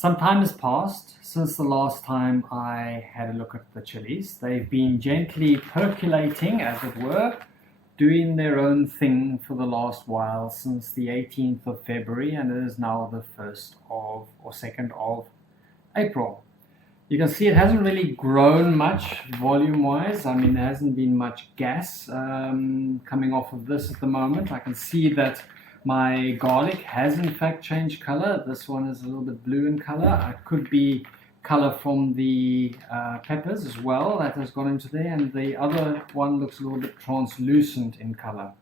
Some time has passed since the last time I had a look at the chilies. They've been gently percolating, as it were, doing their own thing for the last while, since the 18th of February, and it is now the 1st of or 2nd of April. You can see it hasn't really grown much volume-wise. I mean, there hasn't been much gas coming off of this at the moment. I can see that my garlic has in fact changed color. This one is a little bit blue in color. It could be color from the peppers as well that has gone into there, and the other one looks a little bit translucent in color.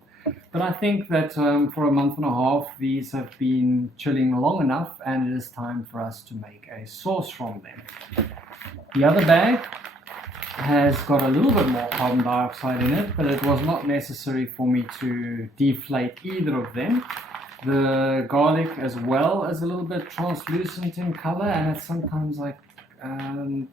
But I think that for a month and a half these have been chilling long enough, and it is time for us to make a sauce from them. The other bag has got a little bit more carbon dioxide in it, but it was not necessary for me to deflate either of them. The garlic as well is a little bit translucent in color, and it's sometimes like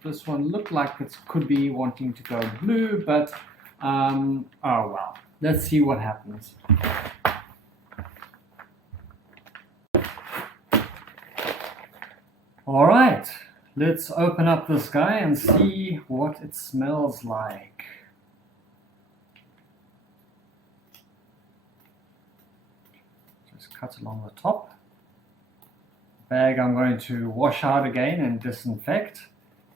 this one looked like it could be wanting to go blue, but oh well, let's see what happens. All right, let's open up this guy and see what it smells like. Just cut along the top. Bag I'm going to wash out again and disinfect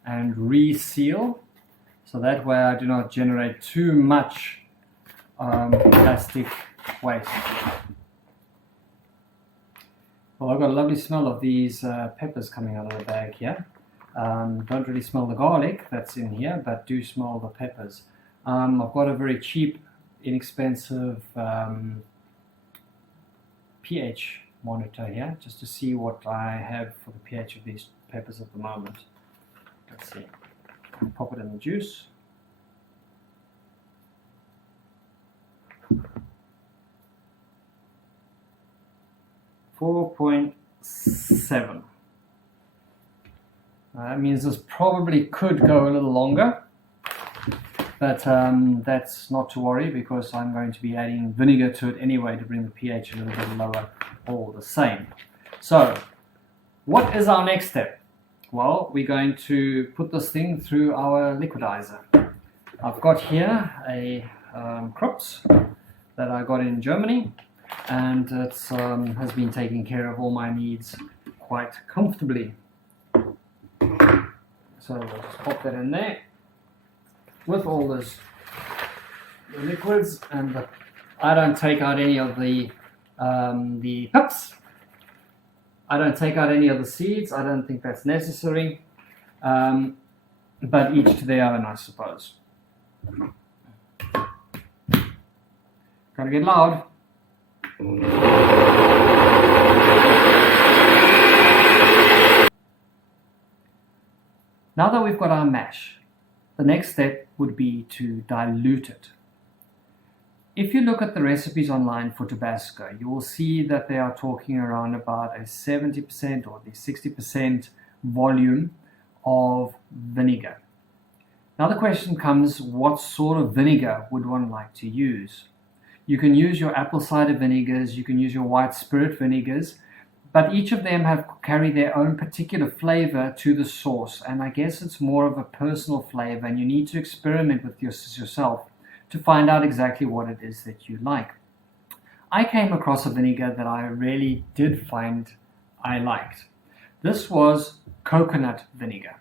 and reseal, so that way I do not generate too much plastic waste. Well, I've got a lovely smell of these peppers coming out of the bag here. Don't really smell the garlic that's in here, but do smell the peppers. I've got a very cheap, inexpensive pH monitor here, just to see what I have for the pH of these peppers at the moment. Let's see. Pop it in the juice. .7. That means this probably could go a little longer, but that's not to worry, because I'm going to be adding vinegar to it anyway to bring the pH a little bit lower all the same. So what is our next step? Well, we're going to put this thing through our liquidizer. I've got here a Krups that I got in Germany, and it has been taking care of all my needs quite comfortably. So we'll just pop that in there with all the liquids, and I don't take out any of the pips. I don't take out any of the seeds. I don't think that's necessary, but each to their own, I suppose. Gotta get loud. Now that we've got our mash, the next step would be to dilute it. If you look at the recipes online for Tabasco, you will see that they are talking around about a 70% or the 60% volume of vinegar. Now the question comes, what sort of vinegar would one like to use? You can use your apple cider vinegars, you can use your white spirit vinegars, but each of them carry their own particular flavor to the sauce, and I guess it's more of a personal flavor, and you need to experiment with yourself to find out exactly what it is that you like. I came across a vinegar that I really did find I liked. This was coconut vinegar.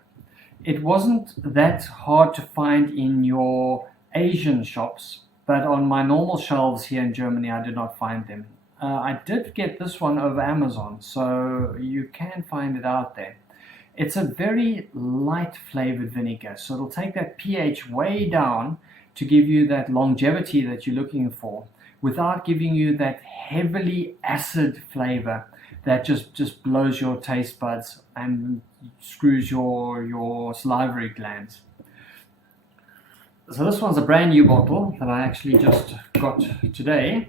It wasn't that hard to find in your Asian shops, but on my normal shelves here in Germany I did not find them. I did get this one over Amazon, so you can find it out there. It's a very light flavored vinegar, so it'll take that pH way down to give you that longevity that you're looking for, without giving you that heavily acid flavor that just blows your taste buds and screws your salivary glands. So this one's a brand new bottle that I actually just got today,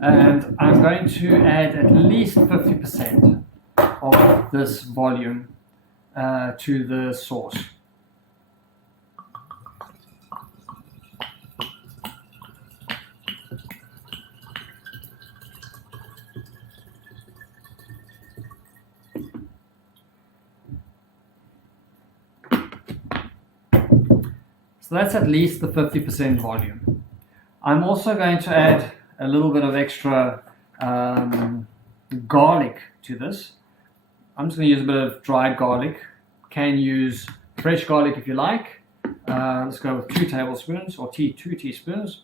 and I'm going to add at least 50% of this volume to the sauce. So that's at least the 50% volume. I'm also going to add a little bit of extra garlic to this. I'm just going to use a bit of dried garlic. Can use fresh garlic if you like. Let's go with 2 tablespoons or 2 teaspoons.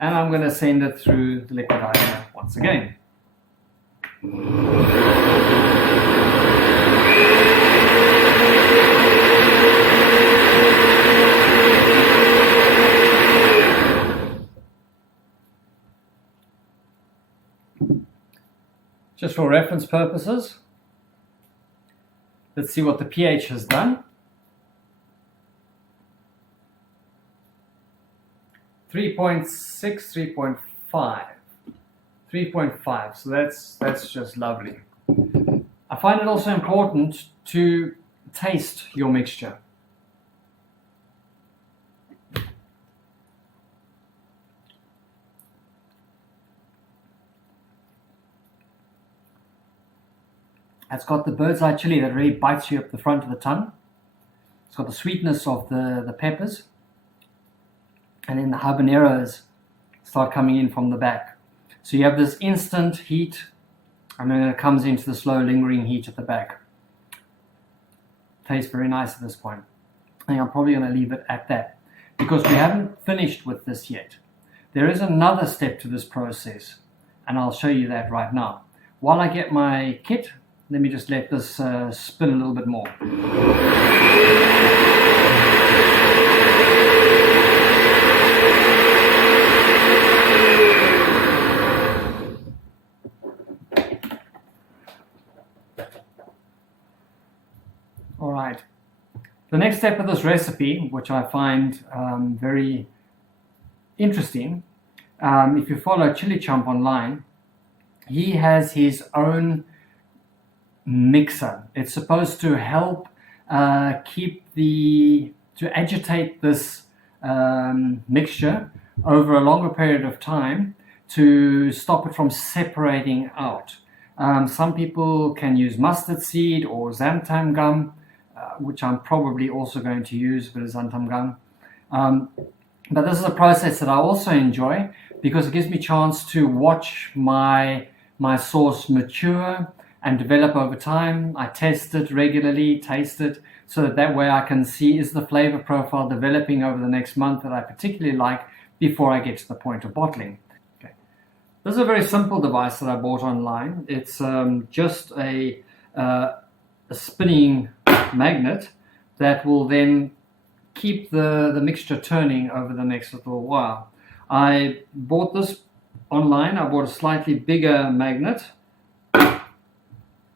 And I'm going to send it through the liquidizer once again. Just for reference purposes, let's see what the pH has done. 3.6, 3.5, 3.5. So that's just lovely. I find it also important to taste your mixture. It's got the bird's eye chili that really bites you up the front of the tongue. It's got the sweetness of the peppers. And then the habaneros start coming in from the back. So you have this instant heat, and then it comes into the slow lingering heat at the back. Tastes very nice at this point. I think I'm probably going to leave it at that, because we haven't finished with this yet. There is another step to this process, and I'll show you that right now. While I get my kit, let me just let this spin a little bit more. All right. The next step of this recipe, which I find very interesting, if you follow Chili Chomp online, he has his own mixer. It's supposed to help to agitate this mixture over a longer period of time to stop it from separating out. Some people can use mustard seed or xanthan gum, which I'm probably also going to use, a bit of xanthan gum. But this is a process that I also enjoy because it gives me a chance to watch my sauce mature and develop over time. I test it regularly, taste it, so that way I can see, is the flavor profile developing over the next month that I particularly like before I get to the point of bottling. Okay. This is a very simple device that I bought online. It's just a spinning magnet that will then keep the mixture turning over the next little while. I bought this online. I bought a slightly bigger magnet,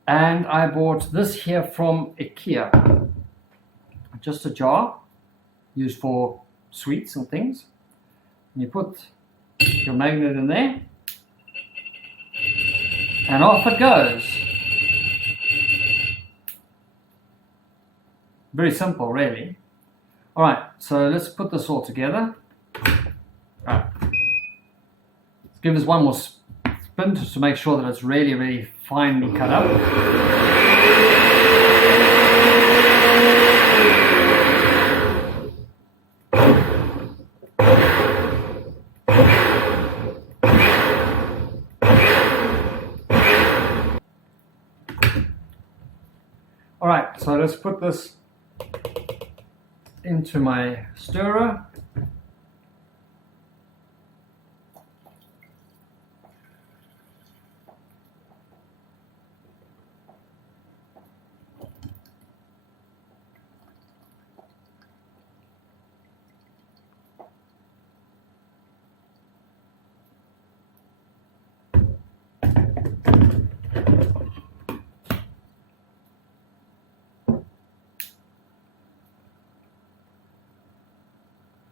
and I bought this here from IKEA. Just a jar used for sweets and things. And you put your magnet in there, and off it goes. Very simple, really. All right, so let's put this all together. All right. Let's give this one more spin just to make sure that it's really, really finely cut up. All right, so let's put this into my stirrer.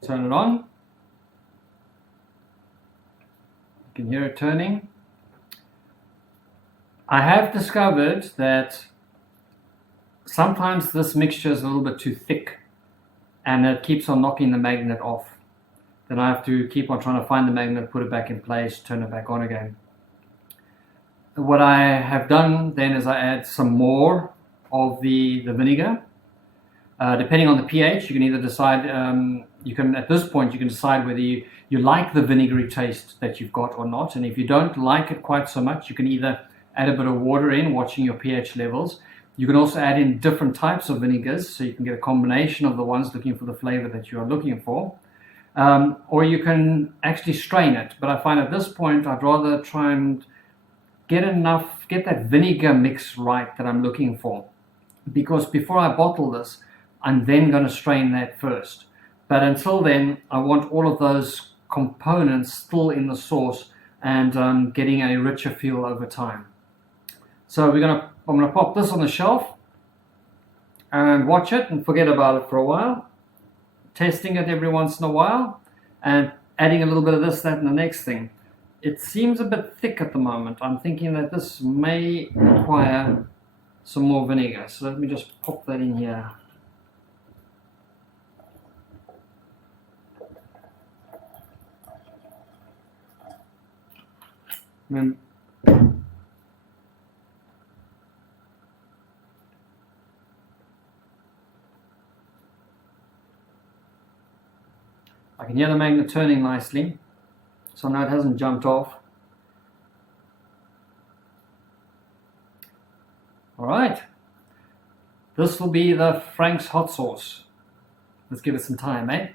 Turn it on. You can hear it turning. I have discovered that sometimes this mixture is a little bit too thick and it keeps on knocking the magnet off. Then I have to keep on trying to find the magnet, put it back in place, turn it back on again. What I have done then is I add some more of the vinegar. Depending on the pH, you can either decide, at this point, you can decide whether you like the vinegary taste that you've got or not. And if you don't like it quite so much, you can either add a bit of water in, watching your pH levels. You can also add in different types of vinegars, so you can get a combination of the ones looking for the flavor that you are looking for. Or you can actually strain it. But I find at this point, I'd rather try and get that vinegar mix right that I'm looking for. Because before I bottle this, I'm then going to strain that first. But until then, I want all of those components still in the sauce and getting a richer feel over time. So I'm going to pop this on the shelf and watch it and forget about it for a while. Testing it every once in a while and adding a little bit of this, that, and the next thing. It seems a bit thick at the moment. I'm thinking that this may require some more vinegar. So let me just pop that in here. And I can hear the magnet turning nicely, so now it hasn't jumped off. All right, this will be the Frank's hot sauce. Let's give it some time, eh?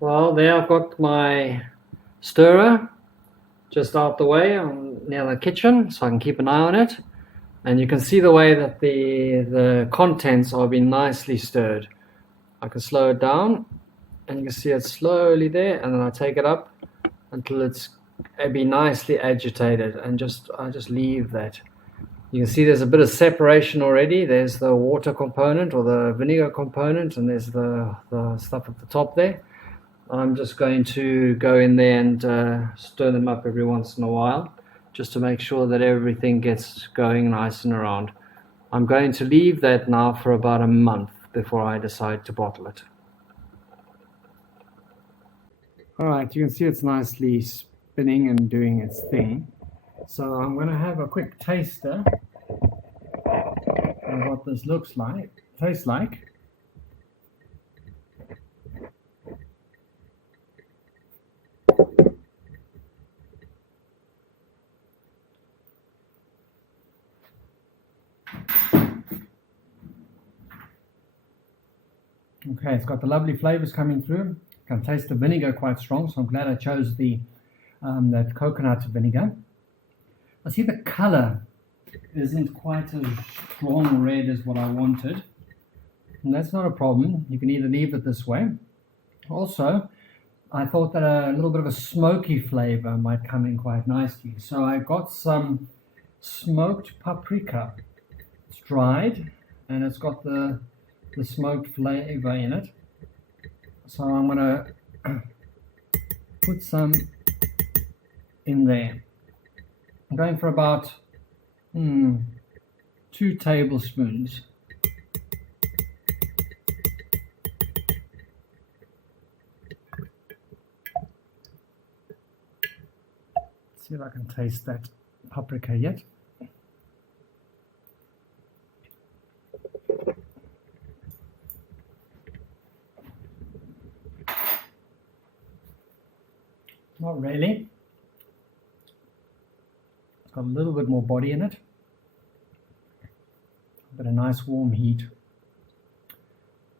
Well, there I've got my stirrer just out the way near the kitchen, so I can keep an eye on it. And you can see the way that the contents are being nicely stirred. I can slow it down, and you can see it slowly there, and then I take it up until it's be nicely agitated, and I just leave that. You can see there's a bit of separation already. There's the water component or the vinegar component, and there's the stuff at the top there. I'm just going to go in there and stir them up every once in a while, just to make sure that everything gets going nice and around. I'm going to leave that now for about a month before I decide to bottle it. All right, you can see it's nicely spinning and doing its thing. So I'm going to have a quick taster of what this tastes like. Okay, it's got the lovely flavors coming through. I can taste the vinegar quite strong, so I'm glad I chose that coconut vinegar. I see the color isn't quite as strong red as what I wanted, and that's not a problem. You can either leave it this way. Also, I thought that a little bit of a smoky flavor might come in quite nicely, so I got some smoked paprika. It's dried, and it's got the smoked flavor in it. So I'm going to put some in there. I'm going for about 2 tablespoons. See if I can taste that paprika yet. Not really. It's got a little bit more body in it, but a nice warm heat.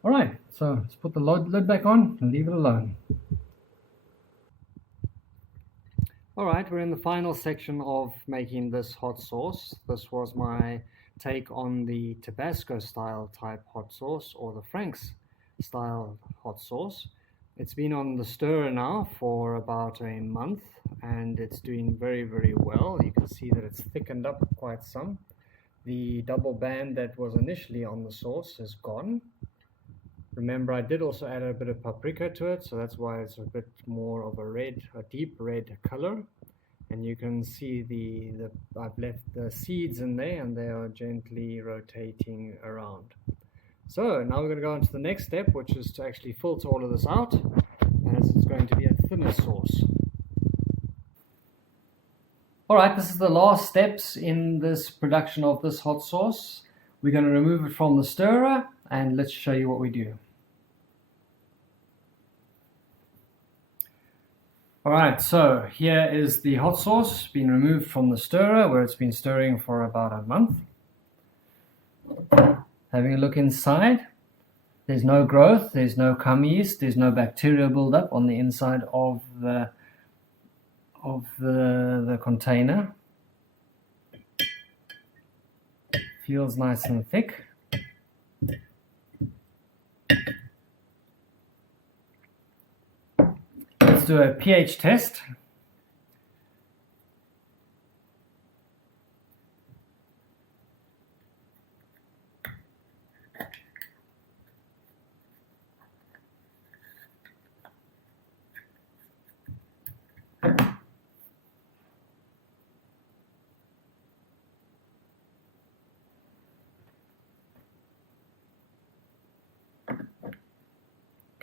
All right, so let's put the lid back on and leave it alone. All right, we're in the final section of making this hot sauce. This was my take on the Tabasco style type hot sauce, or the Frank's style hot sauce. It's been on the stirrer now for about a month, and it's doing very, very well. You can see that it's thickened up quite some. The double band that was initially on the sauce is gone. Remember, I did also add a bit of paprika to it, so that's why it's a bit more of a deep red color. And you can see I've left the seeds in there, and they are gently rotating around. So now we're going to go on to the next step, which is to actually filter all of this out, as it's going to be a thinner sauce. All right, this is the last steps in this production of this hot sauce. We're going to remove it from the stirrer and let's show you what we do. All right, so here is the hot sauce being removed from the stirrer where it's been stirring for about a month. Having a look inside, there's no growth, there's no cum yeast, there's no bacterial buildup on the inside of the container. Feels nice and thick. Let's do a pH test.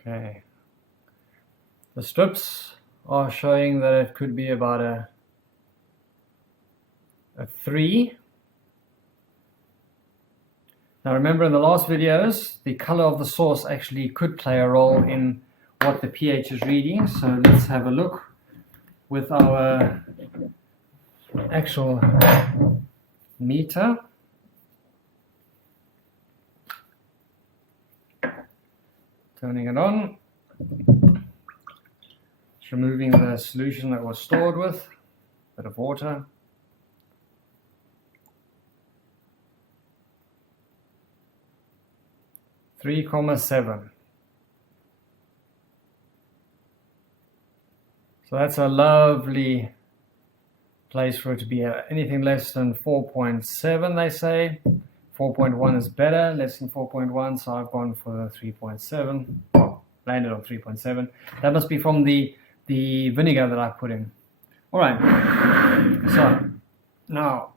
Okay. The strips are showing that it could be about a 3. Now remember, in the last videos, the color of the sauce actually could play a role in what the pH is reading. So let's have a look with our actual meter. Turning it on. Just removing the solution that was stored with, a bit of water. .7. So that's a lovely place for it to be. Anything less than 4.7, they say. 4.1 is better, less than 4.1, so I've gone for the 3.7. Oh, landed on 3.7. That must be from the vinegar that I put in. All right, so now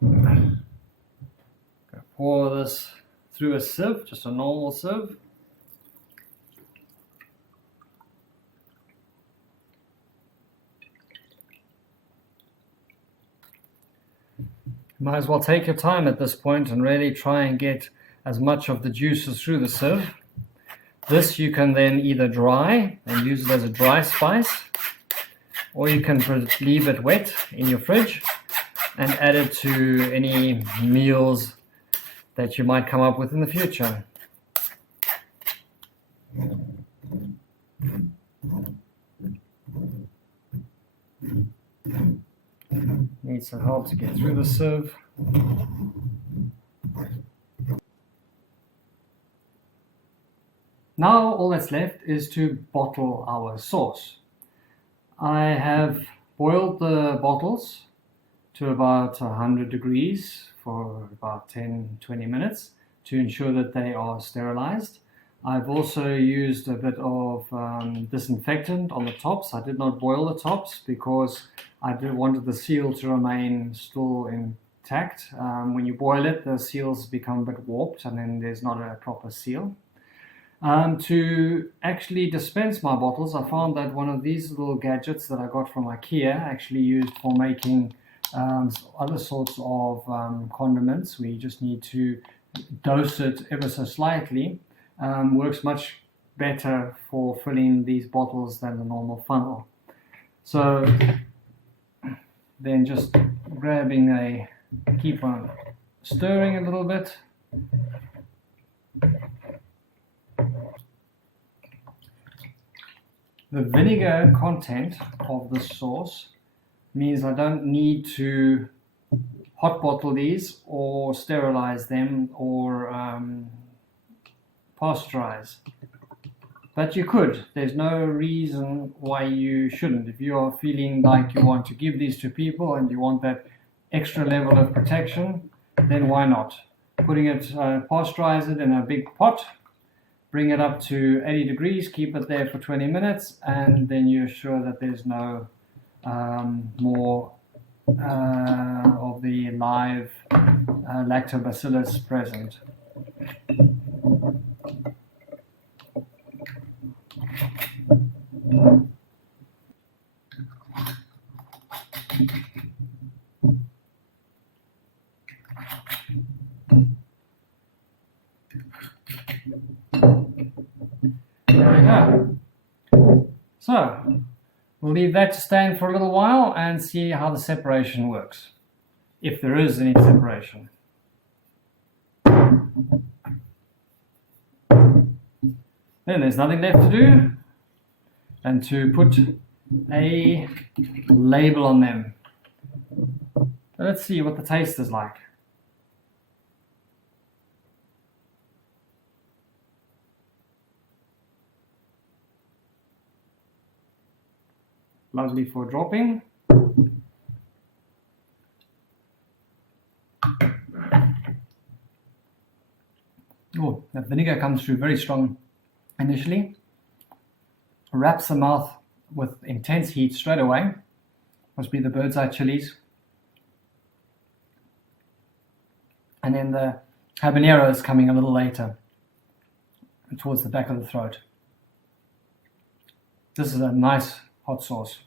pour this through a sieve, just a normal sieve. Might as well take your time at this point and really try and get as much of the juices through the sieve. This you can then either dry and use it as a dry spice, or you can leave it wet in your fridge and add it to any meals that you might come up with in the future. Need some help to get through the sieve. Now all that's left is to bottle our sauce. I have boiled the bottles to about 100 degrees for about 10-20 minutes to ensure that they are sterilized. I've also used a bit of disinfectant on the tops. I did not boil the tops because I wanted the seal to remain still intact. When you boil it, the seals become a bit warped and then there's not a proper seal. To actually dispense my bottles, I found that one of these little gadgets that I got from IKEA, actually used for making other sorts of condiments. We just need to dose it ever so slightly. Works much better for filling these bottles than the normal funnel. So then just keep on stirring a little bit. The vinegar content of the sauce means I don't need to hot bottle these or sterilize them or pasteurize. But you could. There's no reason why you shouldn't. If you are feeling like you want to give these to people and you want that extra level of protection, then why not? Pasteurize it in a big pot, bring it up to 80 degrees, keep it there for 20 minutes, and then you're sure that there's no more of the live lactobacillus present. So we'll leave that to stand for a little while and see how the separation works, if there is any separation. Then there's nothing left to do than to put a label on them. So let's see what the taste is like. Lovely for dropping. Oh, that vinegar comes through very strong initially. Wraps the mouth with intense heat straight away. Must be the bird's eye chilies. And then the habanero is coming a little later, towards the back of the throat. This is a nice hot sauce.